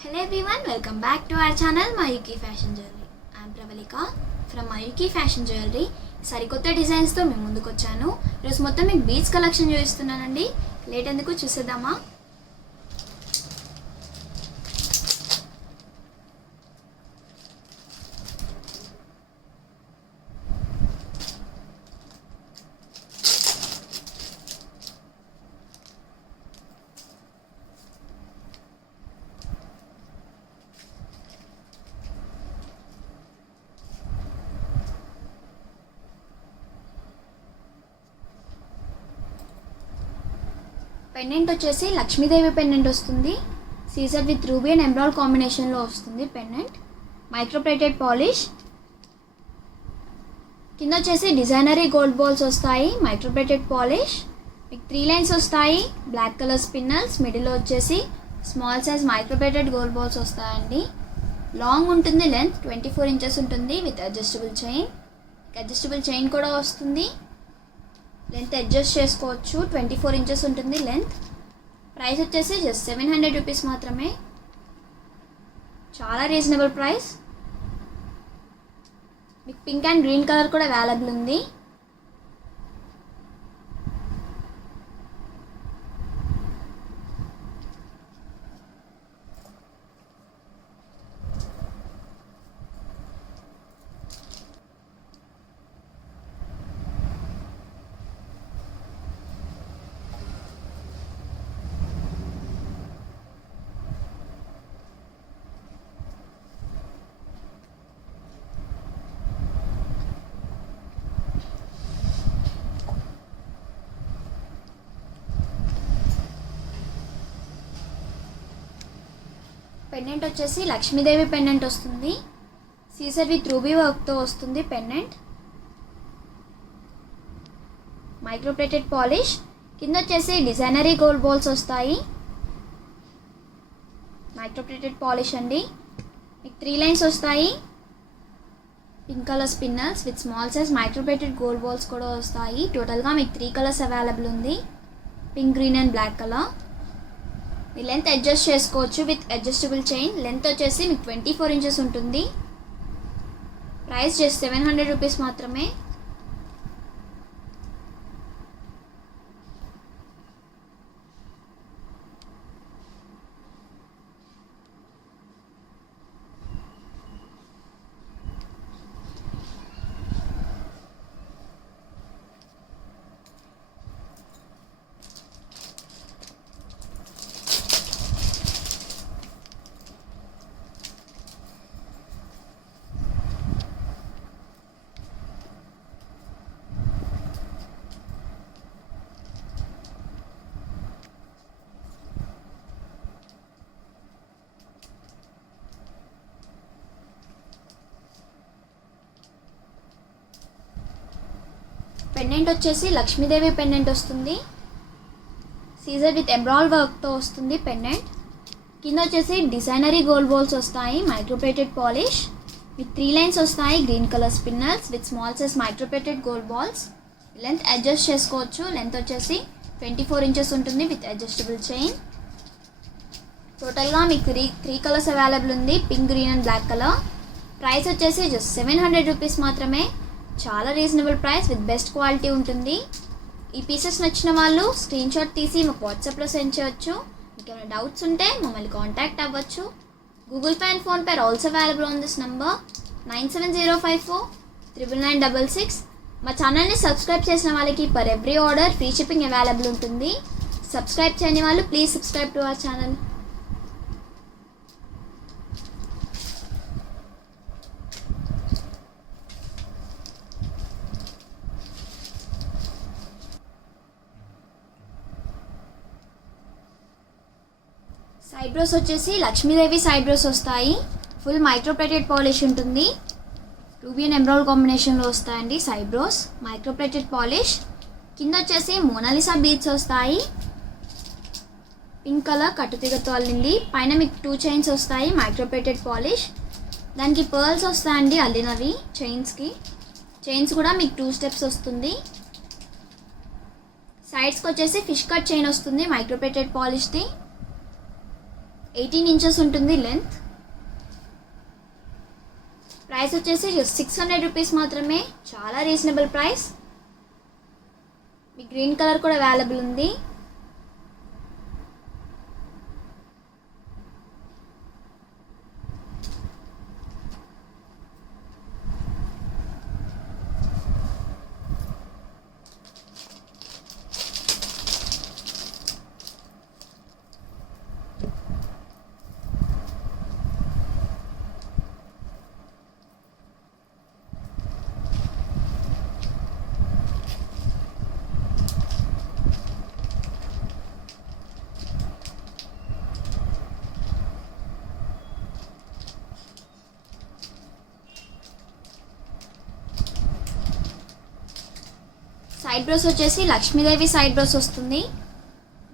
Hello everyone, welcome back to our channel Mayuki Fashion Jewelry. I am Pravalika from Mayuki Fashion Jewelry. సరికొత్త డిజైన్స్తో మేము ముందుకు వచ్చాను. ఈరోజు మొత్తం మీకు బీచ్ కలెక్షన్ చూపిస్తున్నానండి. లేట్ ఎందుకు చూసేద్దామా? పెండెంట్ వచ్చేసి లక్ష్మీదేవి పెండెంట్ వస్తుంది. CZ with ruby and emerald కాంబినేషన్లో వస్తుంది. Pendant microplated polish. కింద వచ్చేసి డిజైనరీ గోల్డ్ బాల్స్ వస్తాయి. Microplated polish. మీకు 3 లైన్స్ వస్తాయి. Black colour spinels. మిడిల్లో వచ్చేసి small size microplated gold balls వస్తాయండి. లాంగ్ ఉంటుంది. లెంత్ 24 ఇంచెస్ ఉంటుంది with adjustable chain. Adjustable chain కూడా వస్తుంది. లెంత్ అడ్జస్ట్ చేసుకోవచ్చు. 24 ఇంచెస్ ఉంటుంది లెంత్. ప్రైస్ వచ్చేసి జస్ట్ 700 రూపీస్ మాత్రమే. చాలా రీజనబుల్ ప్రైస్. మీకు పింక్ అండ్ గ్రీన్ కలర్ కూడా అవైలబుల్ ఉంది. పెండెంట్ వచ్చేసి లక్ష్మీదేవి పెండెంట్ వస్తుంది. సీజర్ విత్ రూబీ వర్క్తో వస్తుంది పెండెంట్. Microplated polish. కింద వచ్చేసి డిజైనరీ గోల్డ్ బాల్స్ వస్తాయి. మైక్రోప్లేటెడ్ పాలిష్ అండి. మీకు 3 లైన్స్ వస్తాయి. Pink colour spinners with small size microplated gold balls కూడా వస్తాయి. టోటల్గా మీకు 3 కలర్స్ అవైలబుల్ ఉంది. Pink, green and black colour. మీ లెంత్ అడ్జస్ట్ చేసుకోవచ్చు విత్ అడ్జస్టబుల్ చైన్. లెంత్ వచ్చేసి మీకు 24 ఇంచెస్ ఉంటుంది. ప్రైస్ జస్ట్ 700 రూపీస్ మాత్రమే. పెండెంట్ వచ్చేసి లక్ష్మీదేవి పెండెంట్ వస్తుంది. సీజర్ విత్ ఎమరాల్డ్ వర్క్తో వస్తుంది పెండెంట్. కింద వచ్చేసి డిజైనరీ గోల్డ్ బాల్స్ వస్తాయి. Microplated polish. విత్ 3 లైన్స్ వస్తాయి. Green colour spinners with small size microplated gold balls. Length adjust చేసుకోవచ్చు. లెంత్ వచ్చేసి 24 ఇంచెస్ ఉంటుంది విత్ అడ్జస్టబుల్ చైన్. టోటల్గా మీకు 3 కలర్స్ అవైలబుల్ ఉంది. Pink, green and black colour. Price వచ్చేసి జస్ట్ 700 రూపీస్ మాత్రమే. చాలా reasonable price with best quality ఉంటుంది. ఈ పీసెస్ నచ్చిన వాళ్ళు స్క్రీన్ షాట్ తీసి మాకు వాట్సాప్లో సెండ్ చేయొచ్చు. మీకు ఏమైనా డౌట్స్ ఉంటే మమ్మల్ని కాంటాక్ట్ అవ్వచ్చు. Google pay and PhonePe are also available on this number 9705499966. మా ఛానల్ని సబ్స్క్రైబ్ చేసిన వాళ్ళకి per every order free shipping available ఉంటుంది. సబ్స్క్రైబ్ చేయని వాళ్ళు please subscribe to our channel. సైబ్రోస్ వచ్చేసి లక్ష్మీదేవి సైబ్రోస్ వస్తాయి. ఫుల్ మైక్రోప్లేటెడ్ పాలిష్ ఉంటుంది. రూబీ అండ్ ఎమరాల్డ్ కాంబినేషన్లో వస్తాయండి సైబ్రోస్. Micro plated polish. కింద వచ్చేసి మోనాలిసా బీడ్స్ వస్తాయి. పింక్ కలర్ కట్టుతీగతో అల్లింది. పైన మీకు 2 చైన్స్ వస్తాయి. Microplated polish. దానికి పర్ల్స్ వస్తాయండి అల్లినవి చైన్స్కి. చైన్స్ కూడా మీకు 2 స్టెప్స్ వస్తుంది. సైడ్స్కి వచ్చేసి ఫిష్ కట్ చైన్ వస్తుంది మైక్రోప్లేటెడ్ పాలిష్ది. 18 ఇంచెస్ ఉంటుంది లెంత్. ప్రైస్ వచ్చేసి 600 రూపీస్ మాత్రమే, చాలా రీజనబుల్ ప్రైస్. మీ గ్రీన్ కలర్ కూడా అవైలబుల్ ఉంది. సైడ్ బ్రోస్ వచ్చేసి లక్ష్మీదేవి సైడ్ బ్రోస్ వస్తుంది.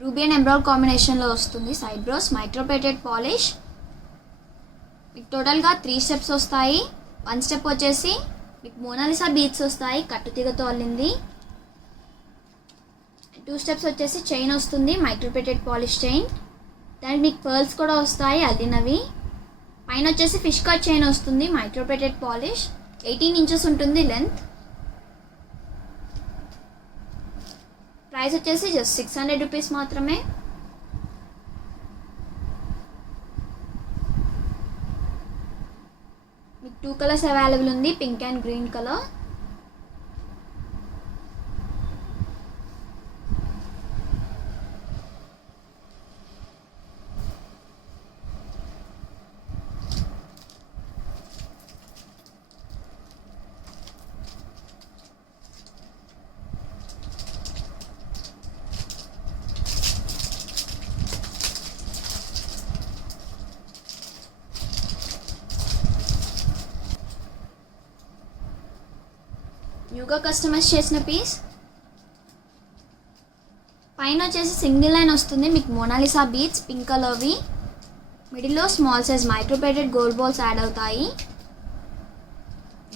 రూబీ అండ్ ఎమరాల్డ్ కాంబినేషన్లో వస్తుంది సైడ్ బ్రోస్. Microplated polish. మీకు టోటల్గా 3 స్టెప్స్ వస్తాయి. 1 స్టెప్ వచ్చేసి మీకు మోనాలిసా బీడ్స్ వస్తాయి, కట్టుతీగతో అల్లింది. 2 స్టెప్స్ వచ్చేసి చైన్ వస్తుంది, మైక్రోప్లేటెడ్ పాలిష్ చైన్. దానికి మీకు పర్ల్స్ కూడా వస్తాయి అల్లినవి. పైన వచ్చేసి ఫిష్ కట్ చైన్ వస్తుంది, మైక్రోప్లేటెడ్ పాలిష్. 18 ఇంచెస్ ఉంటుంది లెంత్. ప్రైస్ వచ్చేసి జస్ట్ 600 రూపీస్ మాత్రమే. మీకు 2 కలర్స్ అవైలబుల్ ఉంది, పింక్ అండ్ గ్రీన్ కలర్. న్యూగా కస్టమైజ్ చేసిన పీస్. పైన వచ్చేసి సింగిల్ లైన్ వస్తుంది, మీకు మోనాలిసా బీడ్స్ పింక్ కలర్వి. మిడిల్లో small size microplated gold balls add అవుతాయి.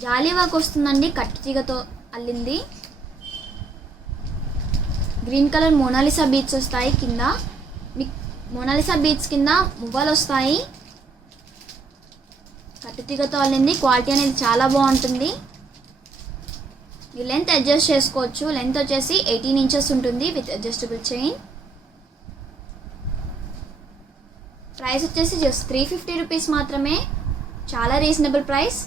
జాలీ వర్క్ వస్తుందండి, కట్టుతీగతో అల్లింది. గ్రీన్ కలర్ మోనాలిసా బీడ్స్ వస్తాయి కింద. మీకు మోనాలిసా బీడ్స్ కింద మువ్వలు వస్తాయి, కట్టుతీగతో అల్లింది. క్వాలిటీ అనేది చాలా బాగుంటుంది. మీ లెంత్ అడ్జస్ట్ చేసుకోవచ్చు. లెంత్ వచ్చేసి 18 ఇంచెస్ ఉంటుంది విత్ అడ్జస్టబుల్ చైన్. ప్రైస్ వచ్చేసి జస్ట్ 350 రూపీస్ మాత్రమే, చాలా రీజనబుల్ ప్రైస్.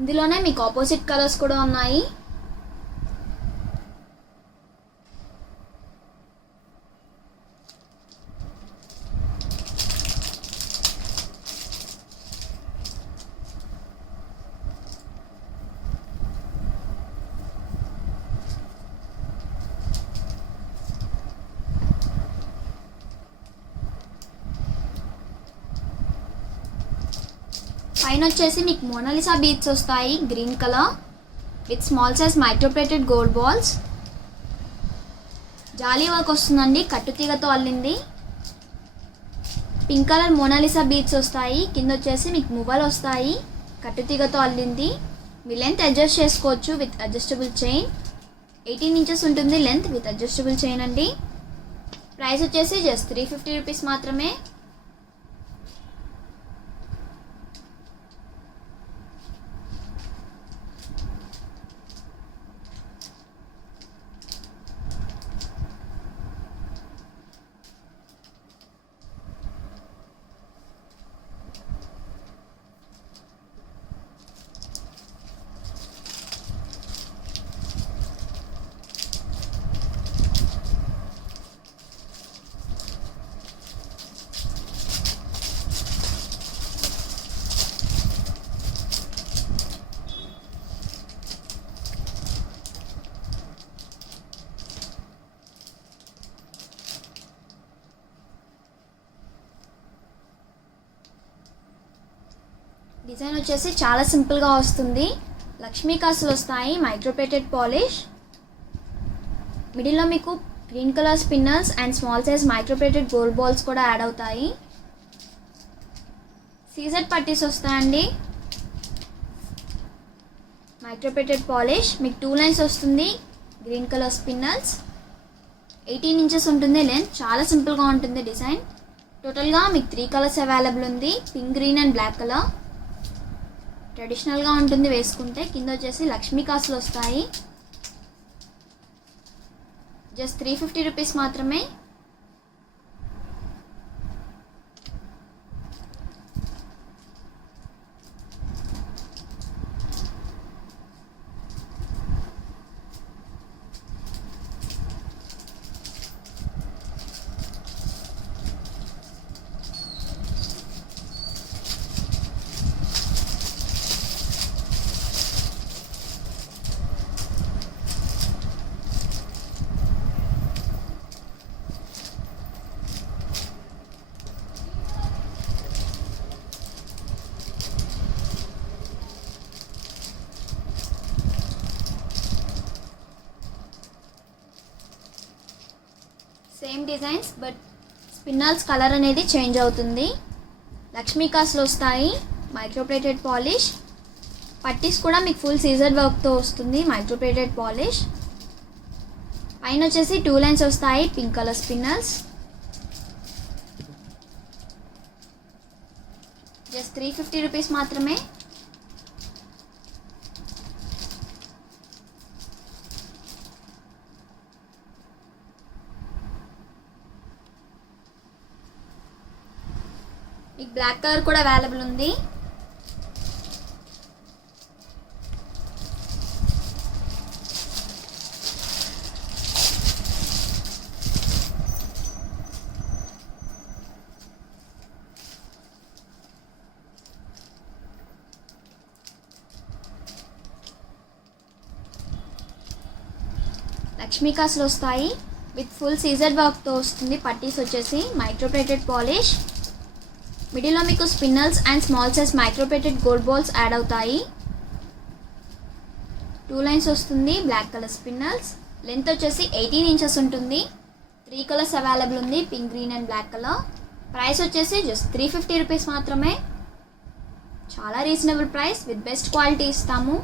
ఇందులోనే మీకు ఆపోజిట్ కలర్స్ కూడా ఉన్నాయి. పైన వచ్చేసి మీకు మోనాలిసా బీడ్స్ వస్తాయి green colour with small size microplated gold balls. జాలీ వర్క్ వస్తుందండి, కట్టుతీగతో అల్లింది. పింక్ కలర్ మోనాలిసా బీడ్స్ వస్తాయి. కింద వచ్చేసి మీకు మువ్వలు వస్తాయి, కట్టుతీగతో అల్లింది. మీ లెంత్ అడ్జస్ట్ చేసుకోవచ్చు విత్ అడ్జస్టబుల్ చైన్. 18 ఇంచెస్ ఉంటుంది లెంత్ విత్ అడ్జస్టబుల్ చైన్ అండి. ప్రైస్ వచ్చేసి జస్ట్ 350 రూపీస్ మాత్రమే. డిజైన్ వచ్చేసి చాలా సింపుల్గా వస్తుంది. లక్ష్మీ కాసులు వస్తాయి, మైక్రోప్లేటెడ్ పాలిష్. మిడిల్లో మీకు green colour spinners and small size microplated gold balls కూడా యాడ్ అవుతాయి. సీజెడ్ పట్టీస్ వస్తాయండి. Micro plated polish. మీకు 2 లైన్స్ వస్తుంది, గ్రీన్ కలర్ స్పిన్నల్స్. 18 ఇంచెస్ ఉంటుంది లెంత్. చాలా సింపుల్గా ఉంటుంది డిజైన్. టోటల్గా మీకు 3 కలర్స్ అవైలబుల్ ఉంది, pink, green and black colour. ట్రెడిషనల్గా ఉంటుంది వేసుకుంటే. కింద వచ్చేసి లక్ష్మీ కాసులు వస్తాయి. జస్ట్ 350 రూపీస్ మాత్రమే. Same designs but spinels colour అనేది చేంజ్ అవుతుంది. లక్ష్మీ కాసులు వస్తాయి, మైక్రో ప్లేటెడ్ పాలిష్. పట్టీస్ కూడా మీకు ఫుల్ సీజర్ వర్క్తో వస్తుంది, మైక్రో ప్లేటెడ్ పాలిష్. పైన వచ్చేసి 2 లైన్స్ వస్తాయి, pink colour spinels. Just 350 rupees మాత్రమే. మీకు బ్లాక్ కలర్ కూడా అవైలబుల్ ఉంది. లక్ష్మీ కాసులు వస్తాయి విత్ ఫుల్ సీజర్ వర్క్తో వస్తుంది. పట్టీస్ వచ్చేసి మైక్రో ప్లేటెడ్ పాలిష్. మిడిల్లో మీకు spinels and small size micro plated gold balls add అవుతాయి. 2 లైన్స్ వస్తుంది, బ్లాక్ కలర్ స్పిన్నల్స్. లెంత్ వచ్చేసి 18 ఇంచెస్ ఉంటుంది. 3 కలర్స్ అవైలబుల్ ఉంది, pink, green and black colour. Price వచ్చేసి జస్ట్ 350 రూపీస్ మాత్రమే. చాలా reasonable price with best quality ఇస్తాము.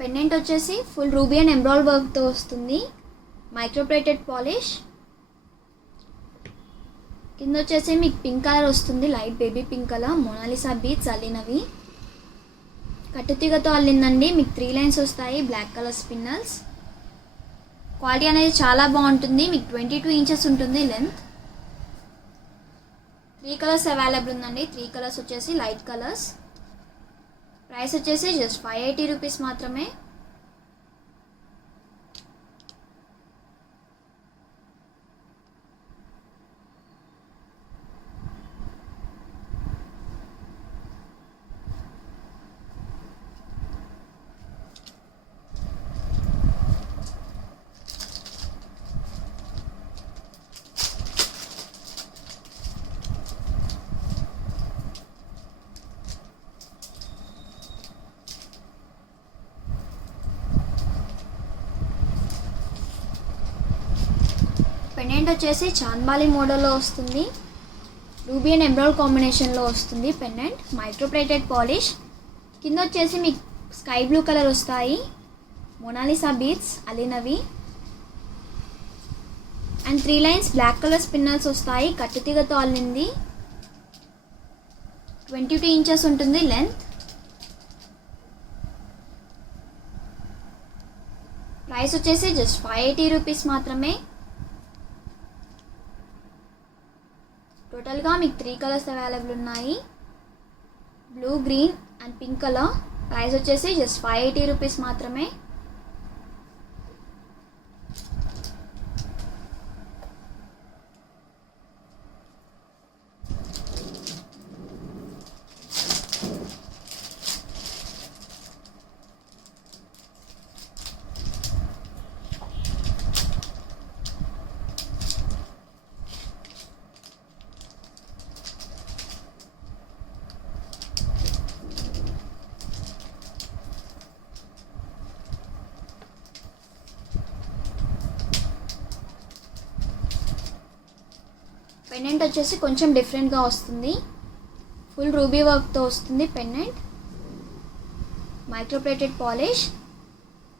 పెండెంట్ వచ్చేసి ఫుల్ రూబీ అండ్ ఎంబ్రాయిడ్ వర్క్తో వస్తుంది, మైక్రో ప్లేటెడ్ పాలిష్. కింద వచ్చేసి మీకు పింక్ కలర్ వస్తుంది, light baby pink colour. Mona Lisa beads అల్లినవి, కట్టుతీగతో అల్లిందండి. మీకు 3 లైన్స్ వస్తాయి, బ్లాక్ కలర్ స్పిన్నల్స్. క్వాలిటీ అనేది చాలా బాగుంటుంది. మీకు 22 ఇంచెస్ ఉంటుంది లెంత్. 3 కలర్స్ అవైలబుల్ ఉందండి. 3 కలర్స్ వచ్చేసి లైట్ కలర్స్. ప్రైస్ వచ్చేసి జస్ట్ 580 రూపీస్ మాత్రమే. పెండెంట్ వచ్చేసి చాంద్బాలి మోడల్లో వస్తుంది, రూబీ అండ్ ఎంబ్రాయిడ్ కాంబినేషన్లో వస్తుంది. Pendant micro plated polish. కింద వచ్చేసి మీకు స్కై బ్లూ కలర్ వస్తాయి, మోనాలిసా బీట్స్ అలినవి. And 3 lines black colour spinels వస్తాయి, కట్టుతీగతో అల్లింది. 22 ఇంచెస్ ఉంటుంది లెంత్. ప్రైస్ వచ్చేసి జస్ట్ 580 రూపీస్ మాత్రమే. టోటల్గా మీకు 3 కలర్స్ అవైలబుల్ ఉన్నాయి, blue, green and pink colour. Price వచ్చేసి జస్ట్ 580 రూపీస్ మాత్రమే. పెండెంట్ వచ్చేసి కొంచెం డిఫరెంట్గా వస్తుంది. ఫుల్ రూబీ వర్క్తో వస్తుంది పెండెంట్. Microplated polish.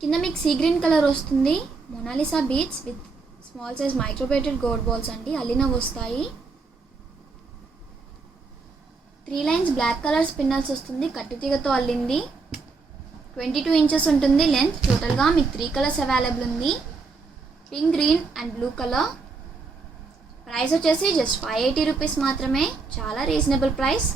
కింద మీకు సీ గ్రీన్ కలర్ వస్తుంది. Mona Lisa beads with small size microplated gold balls అండి, అల్లినవి వస్తాయి. 3 లైన్స్ బ్లాక్ కలర్ స్పిన్నల్స్ వస్తుంది, కట్టుతీగతో అల్లింది. 22 ఇంచెస్ ఉంటుంది లెంత్. టోటల్గా మీకు 3 కలర్స్ అవైలబుల్ ఉంది, pink, green and blue colour. Price వచ్చేసి జస్ట్ 580 రూపీస్ మాత్రమే, చాలా రీజనబుల్ ప్రైస్.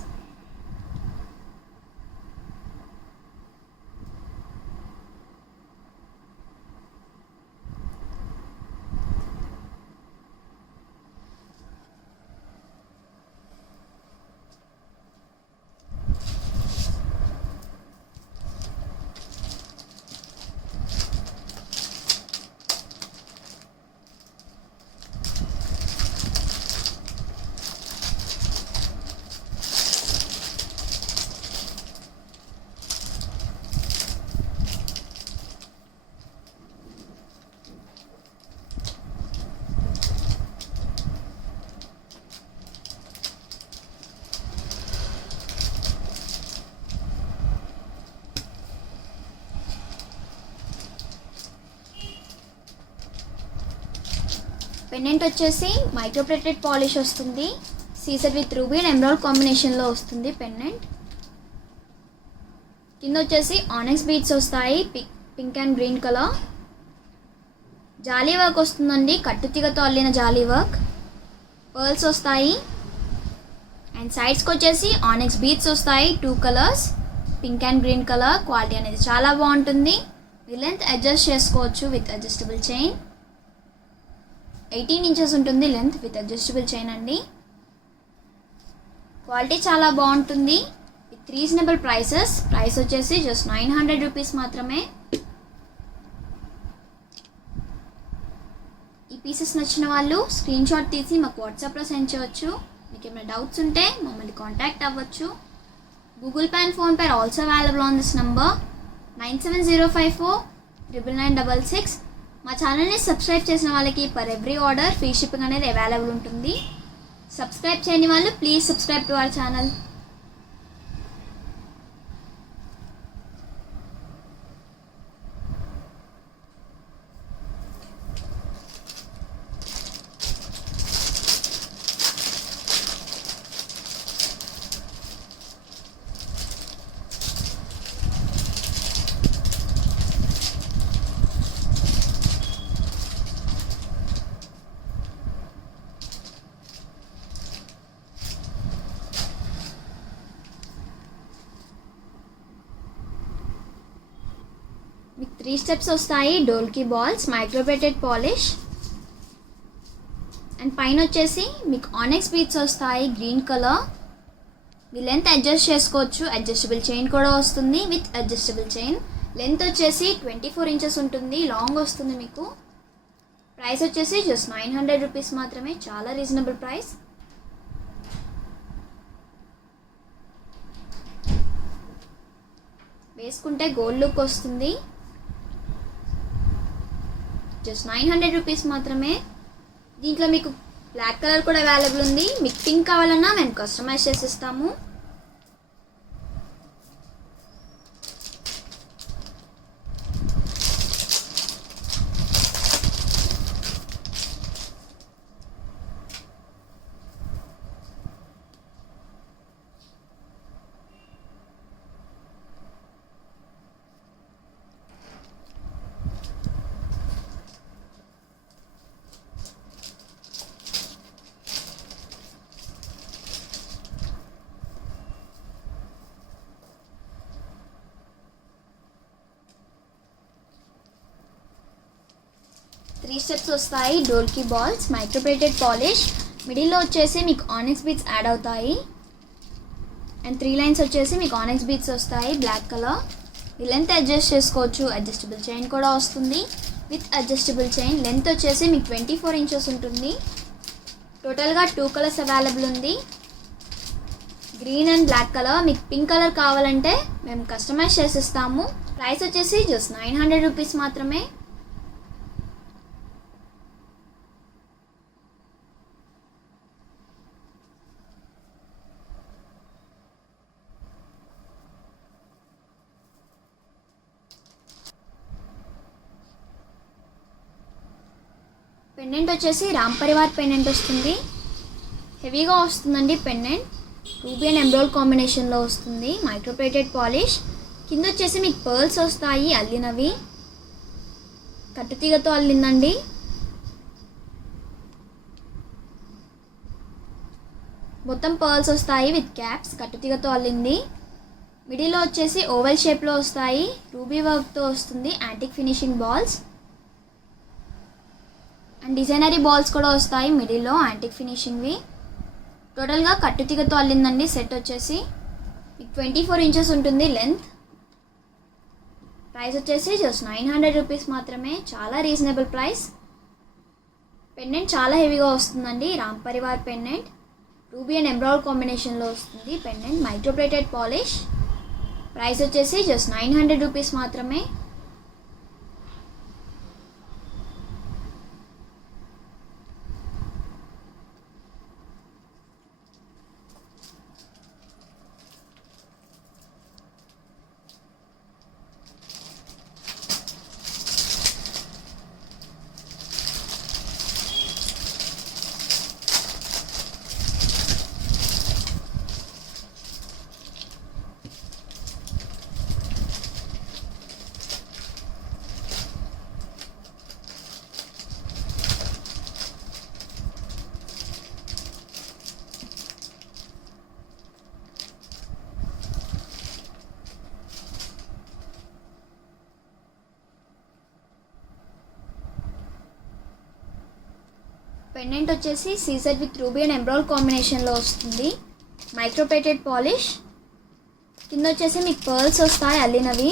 పెండెంట్ వచ్చేసి మైక్రోప్లేటెడ్ పాలిష్ వస్తుంది, సీసెడ్ విత్ రూబీ అండ్ ఎమరాల్డ్ కాంబినేషన్లో వస్తుంది పెండెంట్. కింద వచ్చేసి ఆనెక్స్ బీడ్స్ వస్తాయి, pink and green colour. Jolly work వస్తుందండి, కట్టుతీగతో అల్లిన జాలీ వర్క్. పర్ల్స్ వస్తాయి అండ్ సైడ్స్కి వచ్చేసి ఆనెక్స్ బీడ్స్ వస్తాయి, 2 colours, pink and green colour. Quality అనేది చాలా బాగుంటుంది. మీ లెంత్ అడ్జస్ట్ చేసుకోవచ్చు విత్ అడ్జస్టబుల్ చైన్. 18 ఇంచెస్ ఉంటుంది లెంత్ విత్ అడ్జస్టబుల్ చైన్ అండి. క్వాలిటీ చాలా బాగుంటుంది విత్ రీజనబుల్ ప్రైసెస్. ప్రైస్ వచ్చేసి జస్ట్ 900 రూపీస్ మాత్రమే. ఈ పీసెస్ నచ్చిన వాళ్ళు స్క్రీన్ షాట్ తీసి మాకు వాట్సాప్లో సెండ్ చేయవచ్చు. మీకు ఏమైనా డౌట్స్ ఉంటే మమ్మల్ని కాంటాక్ట్ అవ్వచ్చు. Google pay and PhonePe are also available on this number 9704999966. మా ఛానల్ని సబ్స్క్రైబ్ చేసిన వాళ్ళకి per every order free shipping అనేది అవైలబుల్ ఉంటుంది. సబ్స్క్రైబ్ చేయని వాళ్ళు please subscribe to our channel. మీకు 3 స్టెప్స్ వస్తాయి. డోల్కీ బాల్స్, మైక్రోప్లేటెడ్ పాలిష్ అండ్ పైన వచ్చేసి మీకు ఆనెక్స్ బీడ్స్ వస్తాయి గ్రీన్ కలర్. మీ లెంత్ అడ్జస్ట్ చేసుకోవచ్చు, అడ్జస్టబుల్ చైన్ కూడా వస్తుంది విత్ అడ్జస్టబుల్ చైన్. లెంత్ వచ్చేసి 24 ఇంచెస్ ఉంటుంది, లాంగ్ వస్తుంది మీకు. ప్రైస్ వచ్చేసి జస్ట్ 900 రూపీస్ మాత్రమే, చాలా రీజనబుల్ ప్రైస్. వేసుకుంటే గోల్డ్ లుక్ వస్తుంది. జస్ట్ 900 రూపీస్ మాత్రమే. దీంట్లో మీకు బ్లాక్ కలర్ కూడా అవైలబుల్ ఉంది. మీకు పింక్ కావాలన్నా మేము కస్టమైజ్ చేసి ఇస్తాము. త్రీ స్టెప్స్ వస్తాయి. డోల్కీ బాల్స్, మైక్రోప్లేటెడ్ పాలిష్, మిడిల్లో వచ్చేసి మీకు ఆనెక్స్ బీడ్స్ యాడ్ అవుతాయి అండ్ 3 లైన్స్ వచ్చేసి మీకు ఆనెక్స్ బీడ్స్ వస్తాయి బ్లాక్ కలర్. ఈ లెంత్ అడ్జస్ట్ చేసుకోవచ్చు, అడ్జస్టబుల్ చైన్ కూడా వస్తుంది విత్ అడ్జస్టబుల్ చైన్. లెంత్ వచ్చేసి మీకు 24 ఇంచెస్ ఉంటుంది. టోటల్గా 2 కలర్స్ అవైలబుల్ ఉంది, గ్రీన్ అండ్ బ్లాక్ కలర్. మీకు పింక్ కలర్ కావాలంటే మేము కస్టమైజ్ చేసిస్తాము. ప్రైస్ వచ్చేసి జస్ట్ 900 రూపీస్ మాత్రమే. పెండెంట్ వచ్చేసి రామ్ పరివార్ పెండెంట్ వస్తుంది. హెవీగా వస్తుందండి పెండెంట్. రూబీ అండ్ ఎమ్రాల్డ్ కాంబినేషన్లో వస్తుంది. Microplated polish. కింద వచ్చేసి మీకు పర్ల్స్ వస్తాయి అల్లినవి. కట్టుతీగతో అల్లిందండి. మొత్తం పర్ల్స్ వస్తాయి విత్ క్యాప్స్. కట్టుతీగతో అల్లింది. మిడిల్లో వచ్చేసి ఓవెల్ షేప్లో వస్తాయి. రూబీ వర్క్తో వస్తుంది. Antique finishing balls and designery balls కూడా వస్తాయి మిడిల్లో యాంటిక్ ఫినిషింగ్వి. టోటల్గా కట్టుతీగతో అల్లిందండి. సెట్ వచ్చేసి మీకు 24 ఇంచెస్ ఉంటుంది లెంత్. ప్రైస్ వచ్చేసి జస్ట్ 900 రూపీస్ మాత్రమే. చాలా రీజనబుల్ ప్రైస్. పెండెంట్ చాలా హెవీగా వస్తుందండి. Ram Parivar pendant. Ruby and emerald కాంబినేషన్లో వస్తుంది పెండెంట్. Microplated polish. ప్రైస్ వచ్చేసి జస్ట్ 900 రూపీస్ మాత్రమే. పెండెంట్ వచ్చేసి CZ with ruby and emerald కాంబినేషన్లో వస్తుంది. Microplated polish. కింద వచ్చేసి మీకు పర్ల్స్ వస్తాయి అల్లినవి.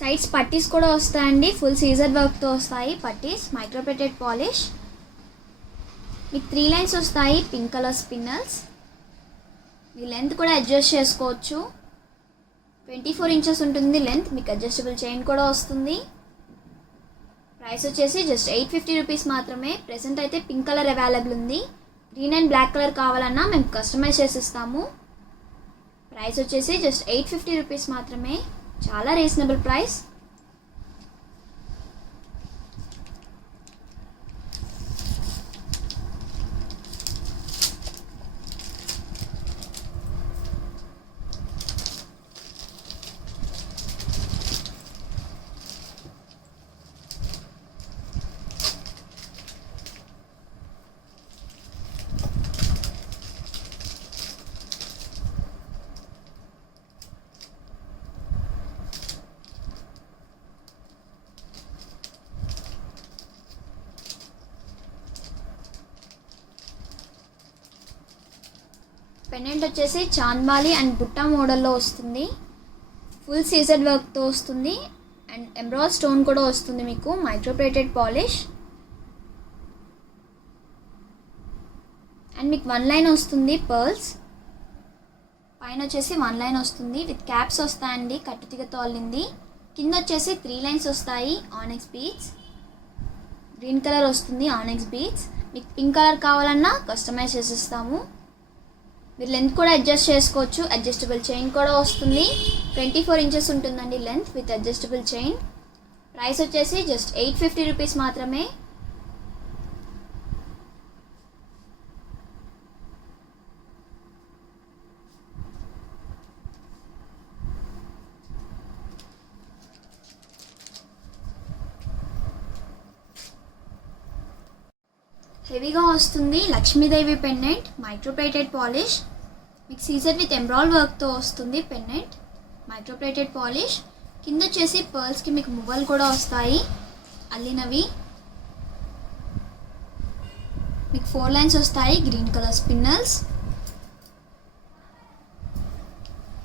సైడ్స్ పట్టీస్ కూడా వస్తాయండి. ఫుల్ సీజర్ వర్క్తో వస్తాయి పట్టీస్. Micro plated polish. మీకు 3 లైన్స్ వస్తాయి పింక్ కలర్ స్పిన్నల్స్. మీ లెంత్ కూడా అడ్జస్ట్ చేసుకోవచ్చు. 24 ఇంచెస్ ఉంటుంది లెంత్. మీకు అడ్జస్టబుల్ చైన్ కూడా వస్తుంది. ప్రైస్ వచ్చేసి జస్ట్ 850 రూపీస్ మాత్రమే. ప్రెసెంట్ అయితే పింక్ కలర్ అవైలబుల్ ఉంది. గ్రీన్ అండ్ బ్లాక్ కలర్ కావాలన్నా మేము కస్టమైజ్ చేసిస్తాము. ప్రైస్ వచ్చేసి జస్ట్ 850 రూపీస్ మాత్రమే. చాలా రీజనబుల్ ప్రైస్. పెండెంట్ వచ్చేసి చాంద్బాలి అండ్ బుట్టా మోడల్లో వస్తుంది. ఫుల్ సీజర్ వర్క్తో వస్తుంది అండ్ ఎమ్రాల్డ్ స్టోన్ కూడా వస్తుంది మీకు. మైక్రోప్లేటెడ్ పాలిష్ అండ్ మీకు 1 లైన్ వస్తుంది పర్ల్స్. పైన వచ్చేసి 1 లైన్ వస్తుంది విత్ క్యాప్స్ వస్తాయండి. కట్టుతీగతో అల్లింది. కింద వచ్చేసి 3 లైన్స్ వస్తాయి ఆనెక్స్ బీడ్స్. గ్రీన్ కలర్ వస్తుంది ఆనెక్స్ బీడ్స్. మీకు పింక్ కలర్ కావాలన్నా కస్టమైజ్ చేసిస్తాము. మీరు లెంత్ కూడా అడ్జస్ట్ చేసుకోవచ్చు. అడ్జస్టబుల్ చైన్ కూడా వస్తుంది. 24 ఇంచెస్ ఉంటుందండి length with adjustable chain. Price వచ్చేసి జస్ట్ 850 రూపీస్ మాత్రమే. హెవీగా వస్తుంది లక్ష్మీదేవి పెండెంట్. Microplated polish. మీకు సీజర్ విత్ ఎమ్రాల్డ్ వర్క్తో వస్తుంది పెండెంట్. Microplated polish. కింద వచ్చేసి పర్ల్స్కి మీకు మువ్వలు కూడా వస్తాయి అల్లినవి. మీకు 4 లైన్స్ వస్తాయి గ్రీన్ కలర్ స్పిన్నల్స్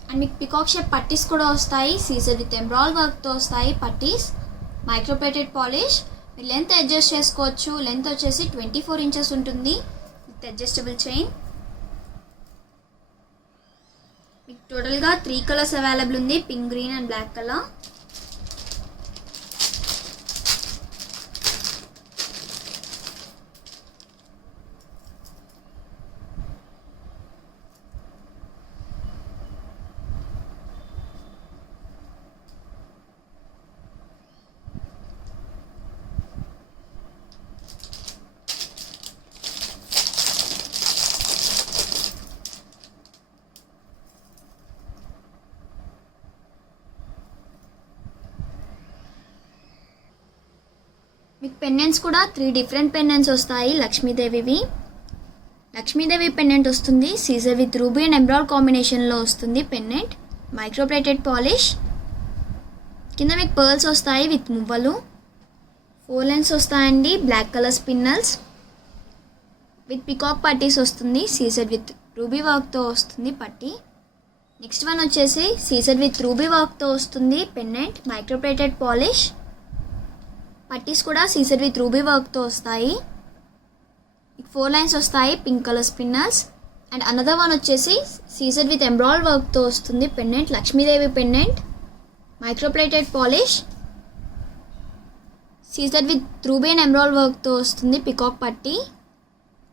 అండ్ మీకు పికాక్ షేప్ పట్టీస్ కూడా వస్తాయి. సీజర్ విత్ ఎమ్రాల్డ్ వర్క్తో వస్తాయి పట్టీస్. Micro plated polish. మీరు లెంత్ అడ్జస్ట్ చేసుకోవచ్చు. లెంత్ వచ్చేసి 24 ఇంచెస్ ఉంటుంది విత్ అడ్జస్టబుల్ చైన్. మీకు టోటల్గా 3 కలర్స్ అవైలబుల్ ఉంది. Pink, green and black colour. Pendants కూడా 3 డిఫరెంట్ పెండెంట్స్ వస్తాయి లక్ష్మీదేవివి. లక్ష్మీదేవి పెండెంట్ వస్తుంది CZ with ruby and emerald కాంబినేషన్లో వస్తుంది పెండెంట్. Microplated polish. కింద మీకు పర్ల్స్ వస్తాయి విత్ మువ్వలు. 4 లైన్స్ వస్తాయండి. Black colour spinels with peacock పట్టీస్ వస్తుంది. సీజర్ విత్ రూబీ వర్క్తో వస్తుంది పట్టీ. నెక్స్ట్ వన్ వచ్చేసి సీజర్ విత్ రూబీ వర్క్తో వస్తుంది పెండెంట్. Microplated polish. పట్టీస్ కూడా సీజర్ విత్ రూబీ వర్క్తో వస్తాయి. 4 లైన్స్ వస్తాయి. Pink colour spinners. And another one వచ్చేసి సీజర్ విత్ ఎంబ్రాయిడ్ వర్క్తో వస్తుంది pendant. Lakshmidevi pendant. Microplated polish. CZ with ruby and ఎంబ్రాయిడ్ వర్క్తో వస్తుంది పికాక్ పట్టీ.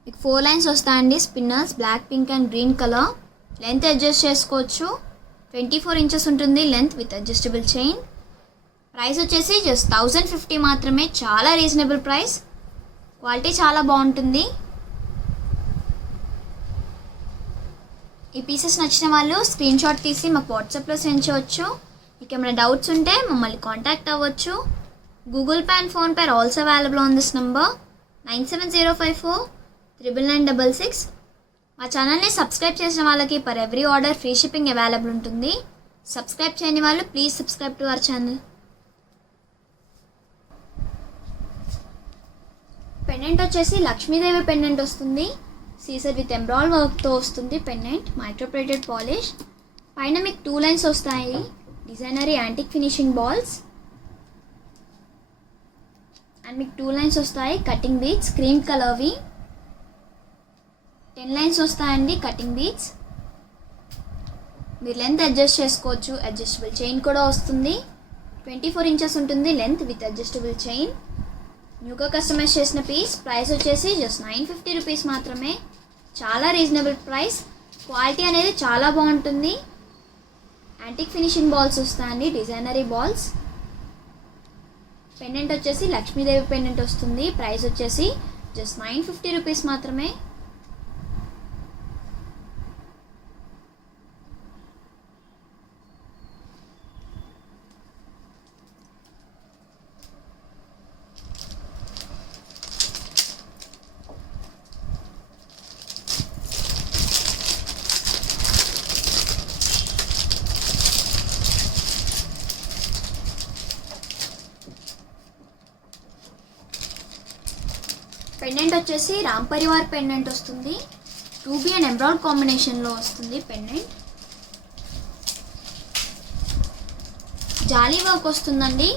మీకు 4 లైన్స్ వస్తాయండి. Spinners black, pink and green colour. Length adjust చేసుకోవచ్చు. 24 ఇంచెస్ ఉంటుంది length with adjustable chain. Price వచ్చేసి జస్ట్ 1050 మాత్రమే. చాలా రీజనబుల్ ప్రైస్. క్వాలిటీ చాలా బాగుంటుంది. ఈ పీసెస్ నచ్చిన వాళ్ళు స్క్రీన్ షాట్ తీసి మాకు వాట్సాప్లో సెండ్ చేయవచ్చు. మీకు ఏమైనా డౌట్స్ ఉంటే మమ్మల్ని కాంటాక్ట్ అవ్వచ్చు. Google pay and PhonePe are also available on this number 9704999966. మా ఛానల్ని సబ్స్క్రైబ్ చేసిన వాళ్ళకి per every order free shipping available ఉంటుంది. సబ్స్క్రైబ్ చేయని వాళ్ళు please subscribe to our channel. Pendant వచ్చేసి లక్ష్మీదేవి పెండెంట్ వస్తుంది. సీజర్ విత్ ఎంబ్రాయిడ్ వర్క్తో వస్తుంది పెండెంట్. Microplated polish. పైన మీకు 2 లైన్స్ వస్తాయి. డిజైనరీ యాంటిక్ ఫినిషింగ్ బాల్స్. అండ్ మీకు 2 లైన్స్ వస్తాయి కటింగ్ బీడ్స్ క్రీమ్ కలర్వి. 10 లైన్స్ వస్తాయండి కటింగ్ బీడ్స్. మీరు లెంత్ అడ్జస్ట్ చేసుకోవచ్చు. అడ్జస్టబుల్ చైన్ కూడా వస్తుంది. 24 ఇంచెస్ ఉంటుంది లెంత్ విత్ అడ్జస్టబుల్ చైన్. న్యూగా కస్టమైజ్ చేసిన పీస్. ప్రైస్ వచ్చేసి జస్ట్ 950 రూపీస్ మాత్రమే. చాలా రీజనబుల్ ప్రైస్. క్వాలిటీ అనేది చాలా బాగుంటుంది. యాంటిక్ ఫినిషింగ్ బాల్స్ వస్తాయండి. డిజైనరీ బాల్స్. పెండెంట్ వచ్చేసి లక్ష్మీదేవి పెండెంట్ వస్తుంది. ప్రైస్ వచ్చేసి జస్ట్ 950 రూపీస్ మాత్రమే. పెండెంట్ వచ్చేసి రామ్ పరివార్ పెండెంట్ వస్తుంది. రూబీ అండ్ ఎంబ్రాయిడ్ కాంబినేషన్లో వస్తుంది పెండెంట్. జాలీ వర్క్ వస్తుందండి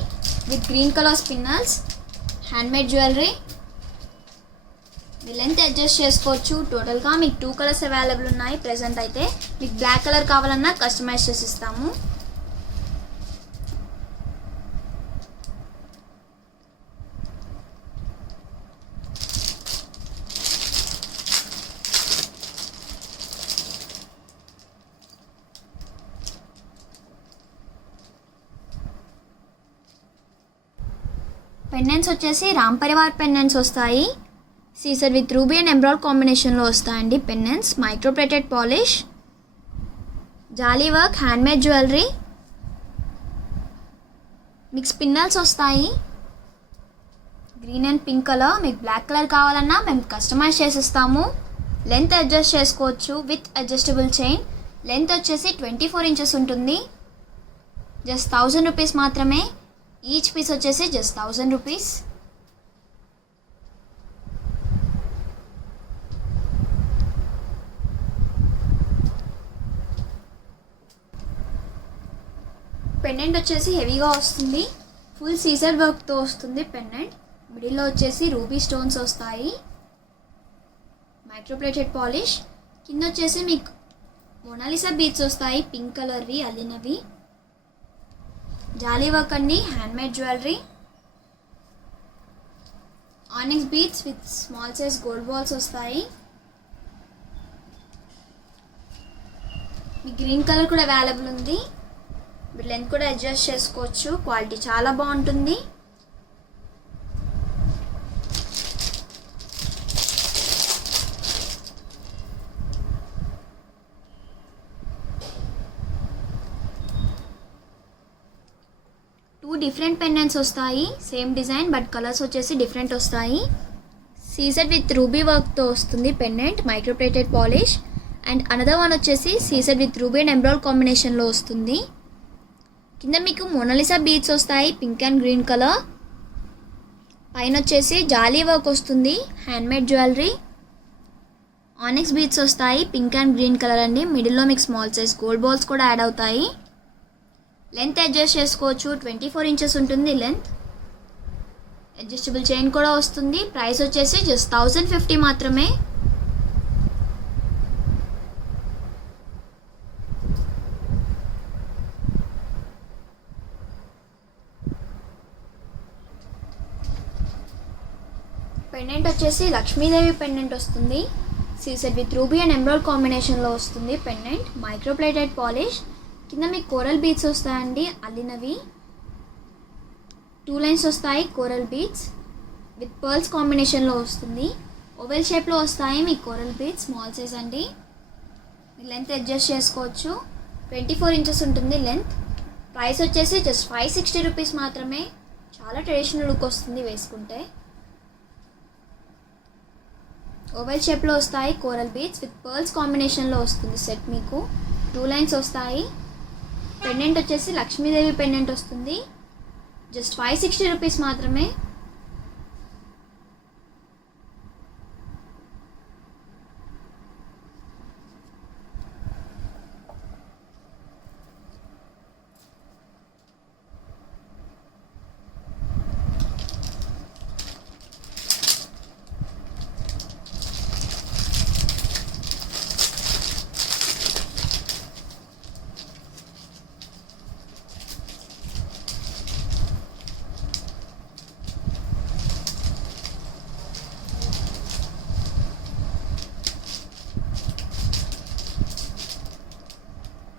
with green colour spinners. Handmade jewellery. Me length adjust చేసుకోవచ్చు. టోటల్గా మీకు 2 కలర్స్ అవైలబుల్ ఉన్నాయి ప్రెజెంట్ అయితే. మీకు బ్లాక్ కలర్ కావాలన్నా కస్టమైజ్ చేసి ఇస్తాము. పెండెంట్స్ వచ్చేసి రామ్ పరివార్ పెండెంట్స్ వస్తాయి. సీజర్ విత్ రూబీ అండ్ ఎంబ్రాయిడ్ కాంబినేషన్లో వస్తాయండి pendants. Micro plated polish. Jaali work. Handmade jewellery. మీకు స్పిన్నల్స్ వస్తాయి గ్రీన్ అండ్ పింక్ కలర్. మీకు బ్లాక్ కలర్ కావాలన్నా మేము కస్టమైజ్ చేసిస్తాము. లెంత్ అడ్జస్ట్ చేసుకోవచ్చు విత్ అడ్జస్టబుల్ చైన్. లెంత్ వచ్చేసి 24 ఇంచెస్ ఉంటుంది. జస్ట్ 1000 రూపీస్ మాత్రమే. ఈచ్ పీస్ వచ్చేసి జస్ట్ 1000 రూపీస్. పెండెంట్ వచ్చేసి హెవీగా వస్తుంది. ఫుల్ సీజర్ వర్క్తో వస్తుంది పెండెంట్. మిడిల్లో వచ్చేసి రూబీ స్టోన్స్ వస్తాయి. Microplated polish. కింద వచ్చేసి మీకు మోనాలిసా బీడ్స్ వస్తాయి పింక్ కలర్వి అల్లినవి. జాలీ వర్క్ అండి. Handmade jewellery. Onyx beads with small size gold balls వస్తాయి. మీ గ్రీన్ కలర్ కూడా అవైలబుల్ ఉంది. మీరు లెంత్ కూడా అడ్జస్ట్ చేసుకోవచ్చు. క్వాలిటీ చాలా బాగుంటుంది. డిఫరెంట్ పెండెంట్స్ వస్తాయి, సేమ్ డిజైన్ బట్ కలర్స్ వచ్చేసి డిఫరెంట్ వస్తాయి. సీజెడ్ విత్ రూబీ వర్క్తో వస్తుంది pendant, microplated polish. And another one వచ్చేసి CZ with ruby and emerald కాంబినేషన్లో వస్తుంది. కింద మీకు మోనాలిసా బీడ్స్ వస్తాయి, పింక్ అండ్ గ్రీన్ కలర్. పైన వచ్చేసి జాలీ వర్క్ వస్తుంది, హ్యాండ్మేడ్ జ్యువెలరీ. ఆనిక్స్ బీడ్స్ వస్తాయి, పింక్ అండ్ గ్రీన్ కలర్ అండి. మిడిల్లో మీకు స్మాల్ సైజ్ గోల్డ్ బాల్స్ కూడా యాడ్ అవుతాయి. లెంత్ అడ్జస్ట్ చేసుకోవచ్చు, 24 ఇంచెస్ ఉంటుంది లెంత్. అడ్జస్టబుల్ చైన్ కూడా వస్తుంది. ప్రైస్ వచ్చేసి జస్ట్ 1050 మాత్రమే. పెండెంట్ వచ్చేసి లక్ష్మీదేవి పెండెంట్ వస్తుంది. సీసెడ్ విత్ రూబీ అండ్ ఎమరాల్డ్ కాంబినేషన్లో వస్తుంది పెండెంట్, మైక్రోప్లేటెడ్ పాలిష్. కింద మీకు కోరల్ బీడ్స్ వస్తాయండి అల్లినవి. 2 లైన్స్ వస్తాయి కోరల్ బీడ్స్ విత్ పర్ల్స్ కాంబినేషన్లో వస్తుంది. ఓవెల్ షేప్లో వస్తాయి మీకు కోరల్ బీడ్స్, స్మాల్ సైజ్ అండి. లెంత్ అడ్జస్ట్ చేసుకోవచ్చు, 24 ఇంచెస్ ఉంటుంది లెంత్. ప్రైస్ వచ్చేసి జస్ట్ 560 రూపీస్ మాత్రమే. చాలా ట్రెడిషనల్ లుక్ వస్తుంది వేసుకుంటే. ఓవెల్ షేప్లో వస్తాయి కోరల్ బీడ్స్ విత్ పర్ల్స్ కాంబినేషన్లో వస్తుంది సెట్. మీకు 2 లైన్స్ వస్తాయి. పెండెంట్ వచ్చేసి లక్ష్మీదేవి పెండెంట్ వస్తుంది. జస్ట్ 560 రూపీస్ మాత్రమే.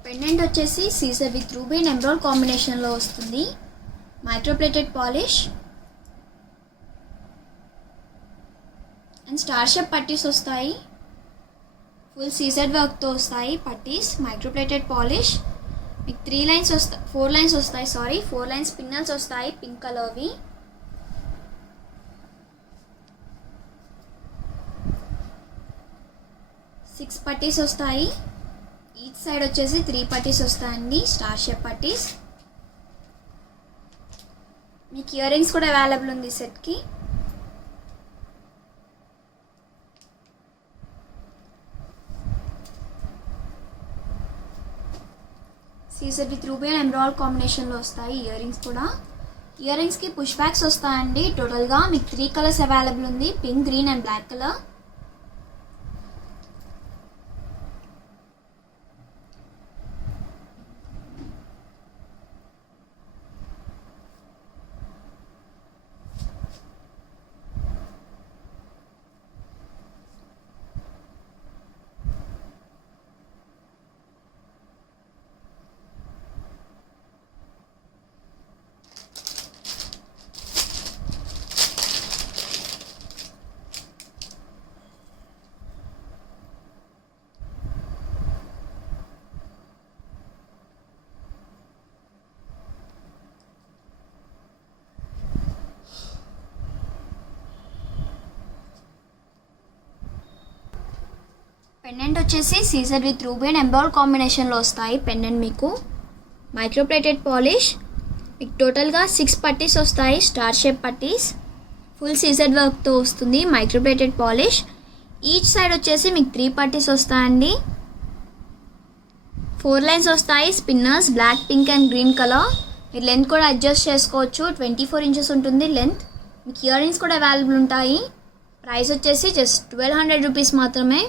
పెండెంట్ వచ్చేసి CZ with ruby and emerald కాంబినేషన్లో వస్తుంది, microplated polish. And star shape పట్టీస్ వస్తాయి, ఫుల్ సీజెడ్ వర్క్తో వస్తాయి పట్టీస్, మైక్రోప్లేటెడ్ పాలిష్. మీకు 4 లైన్స్ వస్తాయి 4 లైన్స్ పిన్నల్స్ వస్తాయి పింక్ కలర్వి. సిక్స్ పట్టీస్ వస్తాయి. ఈచ్ సైడ్ వచ్చేసి 3 పట్టీస్ వస్తాయండి, స్టార్ షేప్ పట్టీస్. మీకు ఇయర్ రింగ్స్ కూడా అవైలబుల్ ఉంది సెట్కి. CZ with ruby and emerald కాంబినేషన్లో వస్తాయి ఇయర్ రింగ్స్ కూడా. ఇయర్ రింగ్స్కి పుష్ బ్యాక్స్ వస్తాయండి. టోటల్గా మీకు 3 కలర్స్ అవైలబుల్ ఉంది, pink, green and black colour. Pendant వచ్చేసి CZ with ruby and emerald కాంబినేషన్లో వస్తాయి పెండెంట్. మీకు మైక్రోప్లేటెడ్ పాలిష్. మీకు టోటల్గా 6 పట్టీస్ వస్తాయి, స్టార్ షేప్ పట్టీస్, ఫుల్ సీజర్ వర్క్తో వస్తుంది, మైక్రోప్లేటెడ్ పాలిష్. ఈచ్ సైడ్ వచ్చేసి మీకు 3 పట్టీస్ వస్తాయండి. 4 లైన్స్ వస్తాయి spinners, black, pink and green colour. మీరు లెంత్ కూడా అడ్జస్ట్ చేసుకోవచ్చు, 24 ఇంచెస్ ఉంటుంది లెంత్. మీకు ఇయర్ రింగ్స్ కూడా అవైలబుల్ ఉంటాయి. ప్రైస్ వచ్చేసి జస్ట్ 1200 రూపీస్ మాత్రమే.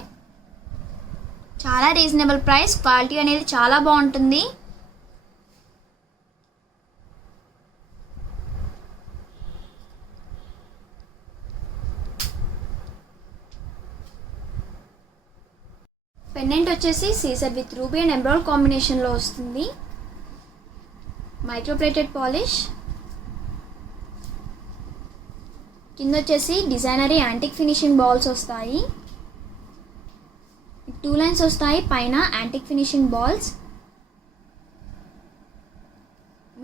చాలా రీజనబుల్ ప్రైస్, క్వాలిటీ అనేది చాలా బాగుంటుంది. పెండెంట్ వచ్చేసి CZ with ruby and emerald కాంబినేషన్లో వస్తుంది, మైక్రోప్లేటెడ్ పాలిష్. కింద వచ్చేసి డిజైనరీ యాంటిక్ ఫినిషింగ్ బాల్స్ వస్తాయి. 2 లైన్స్ వస్తాయి పైన యాంటిక్ ఫినిషింగ్ బాల్స్.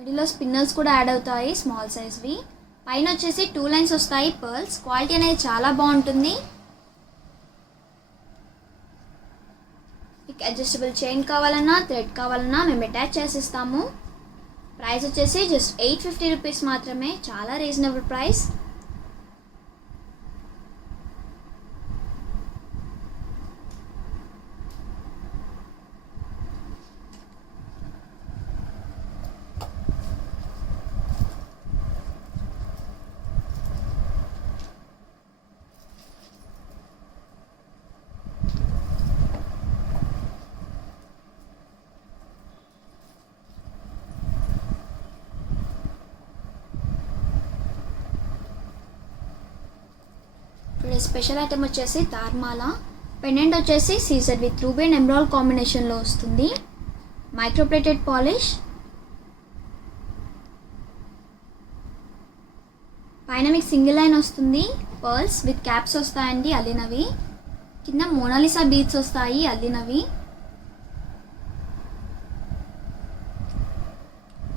మిడిల్లో స్పిన్నర్స్ కూడా యాడ్ అవుతాయి స్మాల్ సైజ్వి. పైన వచ్చేసి 2 లైన్స్ వస్తాయి పర్ల్స్. క్వాలిటీ అనేది చాలా బాగుంటుంది. మీకు అడ్జస్టబుల్ చైన్ కావాలన్నా థ్రెడ్ కావాలన్నా మేము అటాచ్ చేసిస్తాము. ప్రైస్ వచ్చేసి జస్ట్ 850 రూపీస్ మాత్రమే, చాలా reasonable price. Today special item వచ్చేసి తార్మాల. పెండెంట్ వచ్చేసి CZ with ruby and emerald కాంబినేషన్లో వస్తుంది. Microplated polish. పైన మీకు సింగిల్ లైన్ వస్తుంది. పర్ల్స్ విత్ క్యాప్స్ వస్తాయండి అల్లినవి. కింద మోనాలిసా బీడ్స్ వస్తాయి అల్లినవి.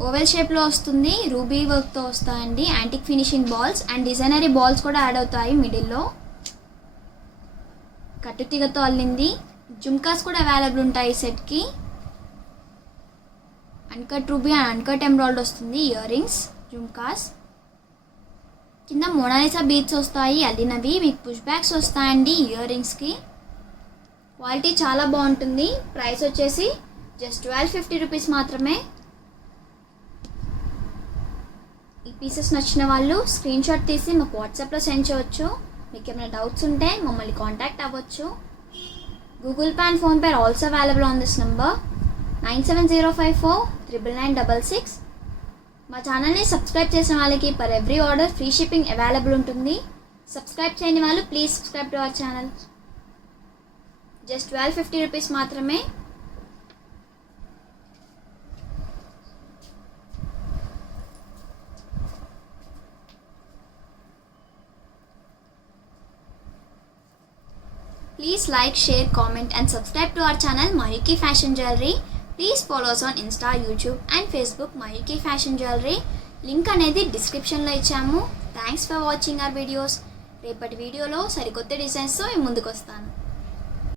ఓవెల్ షేప్లో వస్తుంది. రూబీ వర్క్తో వస్తాయండి. Antique finishing balls and designery balls కూడా యాడ్ అవుతాయి మిడిల్లో. కట్టుతీగతో అల్లింది. జుమ్కాస్ కూడా అవైలబుల్ ఉంటాయి ఈ సెట్కి. Uncut ruby and uncut emerald వస్తుంది. ఇయర్ రింగ్స్, జుమ్కాస్. కింద మోనాలిసా బీడ్స్ వస్తాయి అల్లినవి. మీకు పుష్ బ్యాక్స్ వస్తాయండి ఇయర్ రింగ్స్కి. క్వాలిటీ చాలా బాగుంటుంది. ప్రైస్ వచ్చేసి జస్ట్ 1250 రూపీస్ మాత్రమే. ఈ పీసెస్ నచ్చిన వాళ్ళు స్క్రీన్ షాట్ తీసి మాకు వాట్సాప్లో సెండ్ చేయవచ్చు. మీకు ఏమైనా డౌట్స్ ఉంటే మమ్మల్ని కాంటాక్ట్ అవ్వచ్చు. Google pay and PhonePe are also available on this number 9705499966. మా ఛానల్ని సబ్స్క్రైబ్ చేసిన వాళ్ళకి per every order free shipping available ఉంటుంది. సబ్స్క్రైబ్ చేయని వాళ్ళు please subscribe to our channel. Just 1250 rupees మాత్రమే. Please like, share, comment and subscribe to our channel Mayuki Fashion Jewelry. Please follow us on Insta, YouTube and Facebook Mayuki Fashion Jewelry. Link అనేది డిస్క్రిప్షన్లో ఇచ్చాము. Thanks for watching our videos. రేపటి వీడియోలో సరికొత్త డిజైన్స్తో మేము ముందుకు వస్తాను.